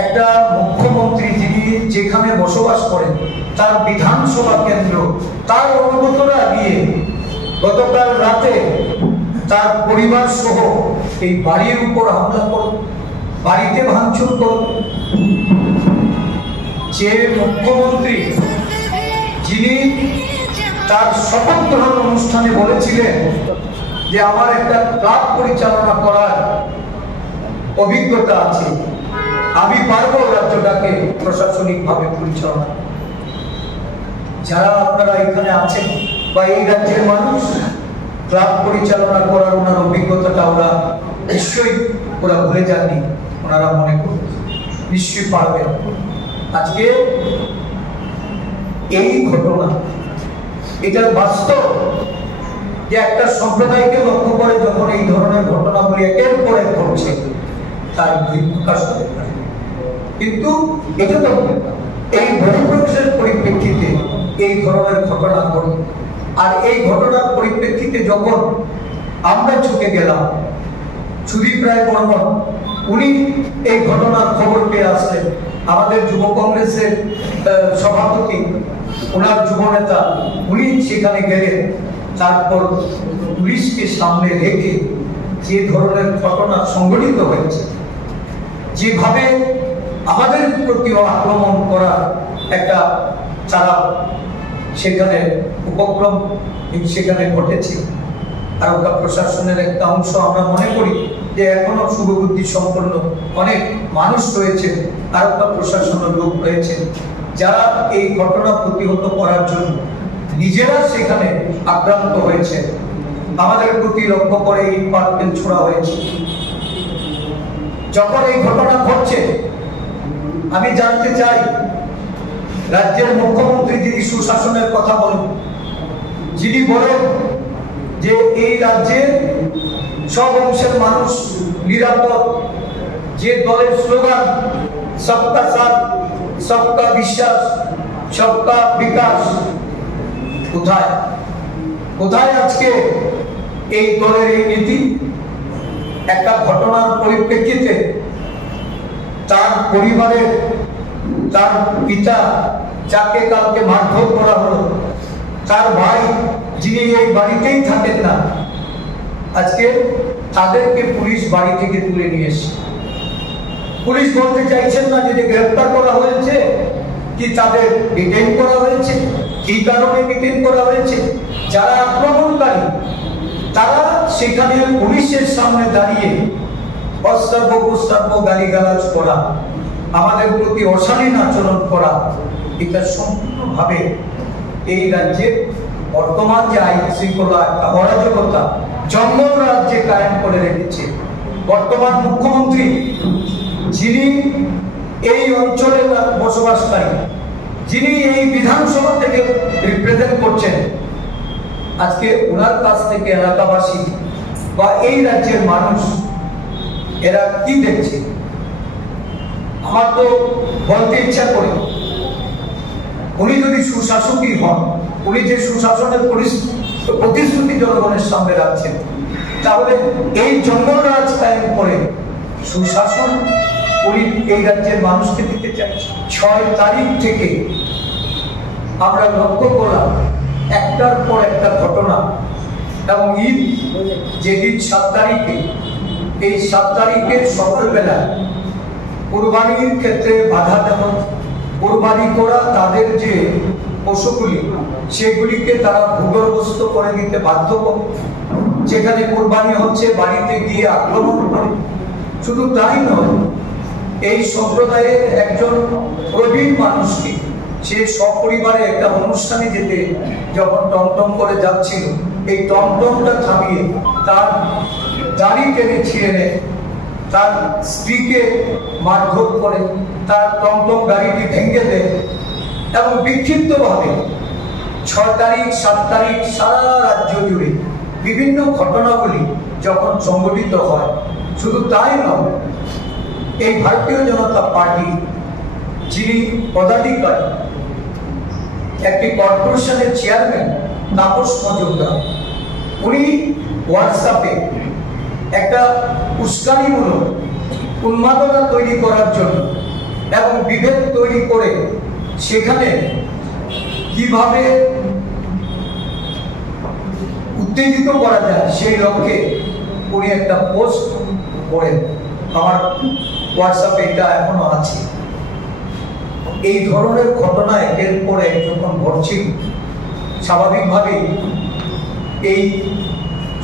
একটা মুখ্যমন্ত্রী যিনি যেখানে বসবাস করেন তার বিধানসভা কেন্দ্র, তার অনুগতরা গিয়ে গতকাল রাতে তার পরিবার সহ এই বাড়ির উপর হামলা করল, বাড়িতে ভাঙচুর করল। যে মুখ্যমন্ত্রী যিনি তার শপথ গ্রহণ অনুষ্ঠানে বলেছিলেন যে আমার একটা ক্লাব পরিচালনা করার অভিজ্ঞতা আছে, আমি পারবো রাজ্যটাকে প্রশাসনিকভাবে পরিচালনা। যারা আপনারা এখানে আছেন বা এই রাজ্যের মানুষ, ক্লাব পরিচালনা করার ওনার অভিজ্ঞতাটা ওরা নিশ্চয়ই ওরা ভুলে যাননি, ওনারা মনে করবেন নিশ্চয়ই পারবেন। আজকে এই ঘটনা এটার বাস্তব যে একটা সম্প্রদায়কে লক্ষ্য করে যখন এই ধরনের ঘটনাগুলি একের পর এক ঘটছে তার বহিঃপ্রকাশ হতে পারে। কিন্তু এটা তো এই বহিঃপ্রকাশের পরিপ্রেক্ষিতে এই ধরনের ঘটনা ঘটে, আর এই ঘটনার পরিপ্রেক্ষিতে যখন আমরা ছুটে গেলাম, সুদীপ রায় বর্মন উনি এই ঘটনার খবর পেয়ে আসলেন, আমাদের যুব কংগ্রেসের সভাপতি ওনার যুব নেতা উনি সেখানে গেলেন। তারপর পুলিশকে সামনে রেখে যে ধরনের ঘটনা সংঘটিত হয়েছে, যেভাবে আমাদের প্রতি আক্রমণ করার একটা তারা সেখানে উপক্রম সেখানে ঘটেছে, আরোগ্য প্রশাসনের একটা অংশ আমরা মনে করি যে এখনো শুভবুদ্ধি সম্পন্ন অনেক মানুষ রয়েছে, আরোগ্য প্রশাসনের লোক রয়েছে যারা এই ঘটনা প্রতিহত করার জন্য নিজেরা সেখানে আক্রান্ত হয়েছে। আমাদের প্রতি লক্ষ্য করে এই পাটকেল ছোড়া হয়েছে। যখন এই ঘটনা ঘটছে আমি জানতে চাই, রাজ্যের মুখ্যমন্ত্রী যিনি সুশাসনের কথা বলেন, যিনি বলেন যে এই রাজ্যের সব অংশের মানুষ নিরাপদ, যে দলের স্লোগান সবকা সাথ সবকা বিশ্বাস সবকা বিকাশ, কোথায় কোথায় আজকে এই দলের এই নীতি? একটা ঘটনার পরিপ্রেক্ষিতে তার পরিবারের তার পিতা যাকে কালকে মারধর করা হলো, তার ভাই যিনি এই বাড়িতেই থাকেন না, আজকে তাদেরকে পুলিশ বাড়ি থেকে তুলে নিয়ে এসে পুলিশ বলতে চাইছেন না যে গ্রেফতার করা হয়েছে কি তাদের ডিটেইন করা হয়েছে, কি কারণে ডিটেইন করা হয়েছে। যারা আক্রমণকারী তারা সেখানে পুলিশের সামনে দাঁড়িয়ে অস্ত্রবস্ত্র গালিগালাজ করা, আমাদের প্রতি অশালীন আচরণ করা, এটা সম্পূর্ণভাবে এই রাজ্যের বর্তমান যে আইন শৃঙ্খলা একটা অরাজকতা জঙ্গল রাজ্যে কায়েম করে রেখেছে। বর্তমান মুখ্যমন্ত্রী যিনি এই অঞ্চলে বসবাসকারী, যিনি এই বিধানসভা থেকে রিপ্রেজেন্ট করছেন, আজকে ওনার কাছ থেকে এলাকাবাসী বা এই রাজ্যের মানুষ এরা কি দেখছে? আমার তো বলতে ইচ্ছা করে, উনি যদি সুশাসকই হন, উনি যে সুশাসনের প্রতিশ্রুতি জনগণের সামনে রাখছেন, তাহলে এই জঙ্গলরাজ কায়েম করে সুশাসন উনি এই রাজ্যের মানুষকে দিতে চাইছেন। 6 তারিখ থেকে আমরা লক্ষ্য করলাম একটার পর একটা ঘটনা, এবং ঈদ যেদিন 7 তারিখে, এই 7 তারিখের সকালবেলা কুরবানির ক্ষেত্রে বাধা দেওয়া, কুরবানি করা তাদের যে পশুগুলি সেগুলিকে তারা ভূগর্ভস্থ করে দিতে বাধ্য করে, যেখানে কুরবানি হচ্ছে বাড়িতে গিয়ে আক্রমণ করে। শুধু তাই নয়, এই সম্প্রদায়ের একজন প্রবীণ মানুষকে সে সপরিবারে একটা অনুষ্ঠানে যেতে যখন টমটম করে যাচ্ছিল, এই টমটমটা থামিয়ে তার দাড়ি টেনে ছিঁড়ে নেয়, তার স্ত্রীকে মারধর করে, তার টমটম গাড়িটি ভেঙে দেয়, এবং বিক্ষিপ্তভাবে 6 তারিখ 7 তারিখ সারা রাজ্য জুড়ে বিভিন্ন ঘটনাগুলি যখন সংঘটিত হয়। শুধু তাই নয়, এই ভারতীয় জনতা পার্টি যিনি পদাধিকারী, একটি কর্পোরেশনের চেয়ারম্যান তাপস মজুমদার, উনি হোয়াটসঅ্যাপে একটা উস্কানিমূলক উন্মাদনা তৈরি করার জন্য এবং বিভেদ তৈরি করে সেখানে কিভাবে উত্তেজিত করা যায় সেই লক্ষ্যে উনি একটা পোস্ট করেন। আমার হোয়াটসঅ্যাপে এটা এখনো আছে। এই ধরনের ঘটনা একের পর এক যখন ঘটছিল, স্বাভাবিকভাবেই এই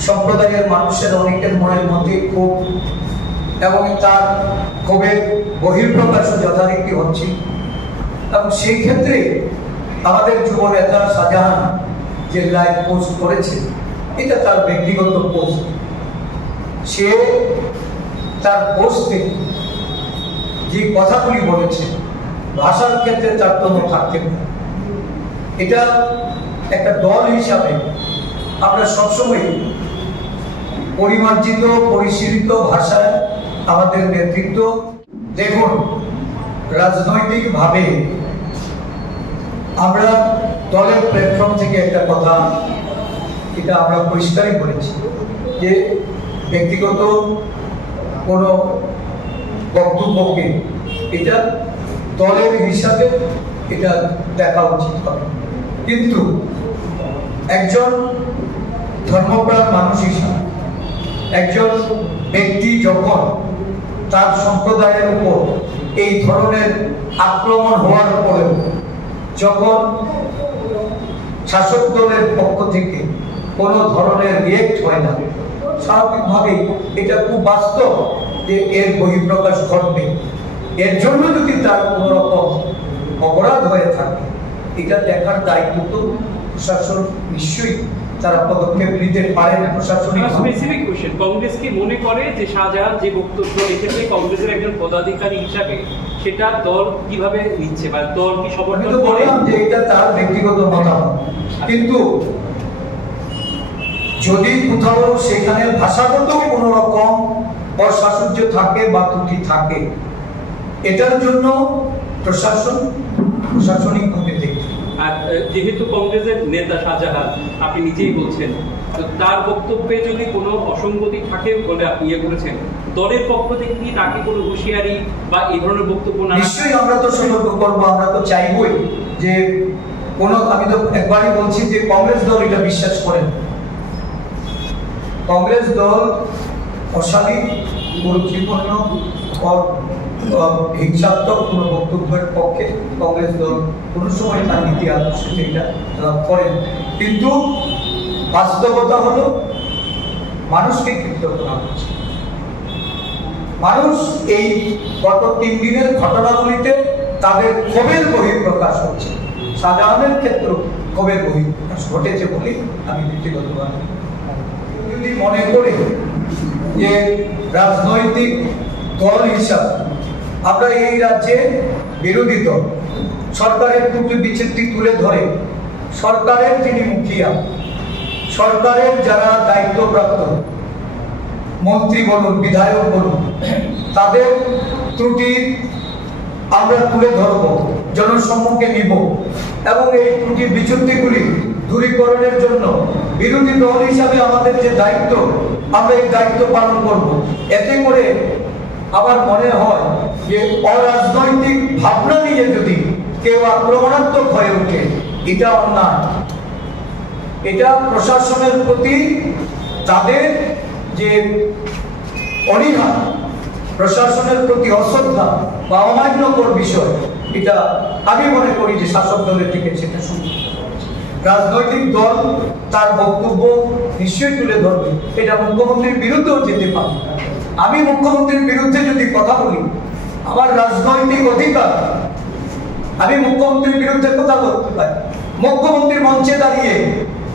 সম্প্রদায়ের মানুষের অনেকের মনের মধ্যে ক্ষোভ এবং তার ক্ষোভের বহিঃপ্রকাশও যথারীতি হচ্ছে। এবং সেই ক্ষেত্রে আমাদের যুব নেতা শাহজাহান যে লাইভ পোস্ট করেছে, এটা তার ব্যক্তিগত পোস্ট। সে তার পোস্টে যে কথাগুলি বলেছে, ভাষার ক্ষেত্রে তারতম্য থাকতে পারে। এটা একটা দল হিসাবে আমরা সবসময় পরিমার্জিত পরিশীলিত ভাষায় আমাদের নেতৃত্ব। দেখুন, রাজনৈতিকভাবে আমরা দলের প্ল্যাটফর্ম থেকে একটা কথা এটা আমরা পরিষ্কারই বলেছি যে ব্যক্তিগত কোনো বক্তব্যকে এটা দলের হিসাবে এটা দেখা উচিত হবে, কিন্তু একজন ধর্মপ্রাণ মানুষ হিসাবে একজন ব্যক্তি যখন তার সম্প্রদায়ের উপর এই ধরনের আক্রমণ হওয়ার পরেও যখন শাসক দলের পক্ষ থেকে কোনো ধরনের রিয়েক্ট হয় না, স্বাভাবিকভাবেই এটা খুব বাস্তব যে এর বহিঃপ্রকাশ ঘটবে। এর জন্য যদি তার কোনো রকম অপরাধ হয়ে থাকে, এটা দেখার দায়িত্ব তো প্রশাসন নিশ্চয়ই তারা পদক্ষেপ নিতে পারে না। প্রশাসনিক স্পেসিফিক কোশ্চেন, কংগ্রেস কি মনে করে যে শাহজাহান যে বক্তব্য রেখেছে কংগ্রেসের একজন পদাধিকারী হিসাবে সেটা দল কিভাবে নিচ্ছে বা দল কি সমর্থন করে? যে এটা তার ব্যক্তিগত মতামত, কিন্তু যদি কোথাও সেখানে ভাষাগত কোনো রকম অসাহচর্য থাকে বা ত্রুটি থাকে, এটার জন্য প্রশাসনিক ভাবে দেখবে। আর যেহেতু কংগ্রেসের নেতা শাহজাহান, আপনি নিজেই বলছেন, তার বক্তব্যে যদি কোনো অসঙ্গতি থাকে বলে আপনি ইয়ে করেছেন, দলের পক্ষ থেকে কি তাকে কোনো হুঁশিয়ারি বা এই ধরনের বক্তব্য না? নিশ্চয়ই আমরা তো সতর্ক করবো, আমরা তো চাইবই যে আমি তো একবারই বলছি যে কংগ্রেস দল এটা বিশ্বাস করেন। কংগ্রেস দল অশালীন, কুরুচিপূর্ণ, হিংসাত্মক কোনো বক্তব্যের পক্ষে কংগ্রেস দল কোনো সময় তার নীতি আদর্শে এটা করেন, কিন্তু বাস্তবতা হলো মানুষকে ক্ষিপ্ত করা হচ্ছে। মানুষ এই গত 3 দিনের ঘটনাগুলিতে তাদের ক্ষোভের বহিঃপ্রকাশ হচ্ছে। শাহজাহানের ক্ষেত্রে ক্ষোভের বহিঃপ্রকাশ ঘটেছে বলে আমি ব্যক্তিগতভাবে যদি মনে করি যে রাজনৈতিক দল হিসাবে আমরা এই রাজ্যে বিরোধী দল, সরকারের ত্রুটি বিচ্ছিন্ন তুলে ধরে সরকারের যিনি মুখিয়া, সরকারের যারা দায়িত্বপ্রাপ্ত মন্ত্রী বলুন, বিধায়ক বলুন, তাদের ত্রুটি আমরা তুলে ধরব, জনসম্মুখে নিব এবং এই ত্রুটি বিচ্যুতিগুলি দূরীকরণের জন্য বিরোধী দল হিসাবে আমাদের যে দায়িত্ব, আমরা এই দায়িত্ব পালন করব। এতে করে আমার মনে হয় যে অরাজনৈতিক ভাবনা নিয়ে যদি কেউ আক্রমণাত্মক হয়ে ওঠে, এটা অন্যায়। এটা প্রশাসনের প্রতি তাদের যে অনীহা, প্রশাসনের প্রতি অশ্রদ্ধা বা অমান্যকর বিষয়, এটা আমি মনে করি যে শাসক দলের দিকে সেটা শুনতে রাজনৈতিক দল তার বক্তব্য নিশ্চয়ই তুলে ধরবে। এটা মুখ্যমন্ত্রীর বিরুদ্ধেও যেতে পারে। আমি মুখ্যমন্ত্রীর বিরুদ্ধে যদি কথা বলি, আমার রাজনৈতিক অধিকার, আমি মুখ্যমন্ত্রীর বিরুদ্ধে কথা বলতে পারি। মুখ্যমন্ত্রীর মঞ্চে দাঁড়িয়ে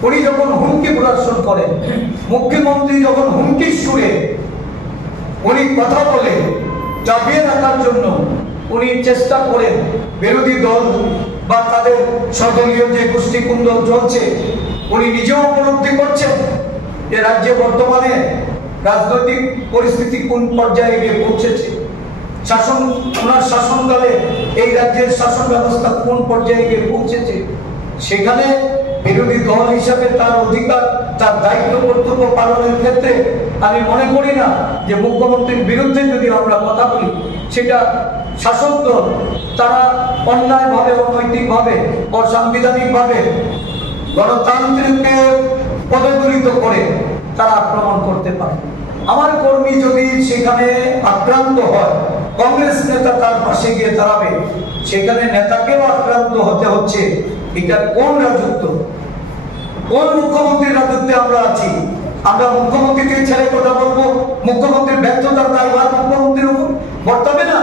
উনি যখন হুমকি প্রদর্শন করেন, মুখ্যমন্ত্রী যখন হুমকির সুরে উনি কথা বলে চাপিয়ে রাখার জন্য উনি চেষ্টা করেন, বিরোধী দল বা তাদের সদলীয় যে গোষ্ঠীকুন্দল চলছে, উনি নিজেও উপলব্ধি করছেন যে রাজ্যে বর্তমানে রাজনৈতিক পরিস্থিতি কোন পর্যায়ে গিয়ে পৌঁছেছে, ওনার শাসনকালে এই রাজ্যের শাসন ব্যবস্থা কোন পর্যায়ে গিয়ে পৌঁছেছে। সেখানে বিরোধী দল হিসাবে তার অধিকার, তার দায়িত্ব কর্তব্য পালনের ক্ষেত্রে আমি মনে করি না যে মুখ্যমন্ত্রীর বিরুদ্ধে যদি আমরা কথা বলি সেটা শাসক দল তারা অন্যায়ভাবে, অনৈতিকভাবে, অসাংবিধানিকভাবে গণতান্ত্রিককে পদদলিত করে তারা আক্রমণ করতে পারে। আমার কর্মী যদি সেখানে আক্রান্ত হয়, কংগ্রেস নেতা তার পাশে গিয়ে দাঁড়াবে, সেখানে নেতাকেও আক্রান্ত হতে হচ্ছে। এটা কোন রাজত্ব? কোন মুখ্যমন্ত্রীর রাজত্বে আমরা আছি? আমরা মুখ্যমন্ত্রীকে ছেড়ে কথা বলবো? মুখ্যমন্ত্রীর ব্যর্থতার দায়ভার মুখ্যমন্ত্রীর উপর বর্তাবে না?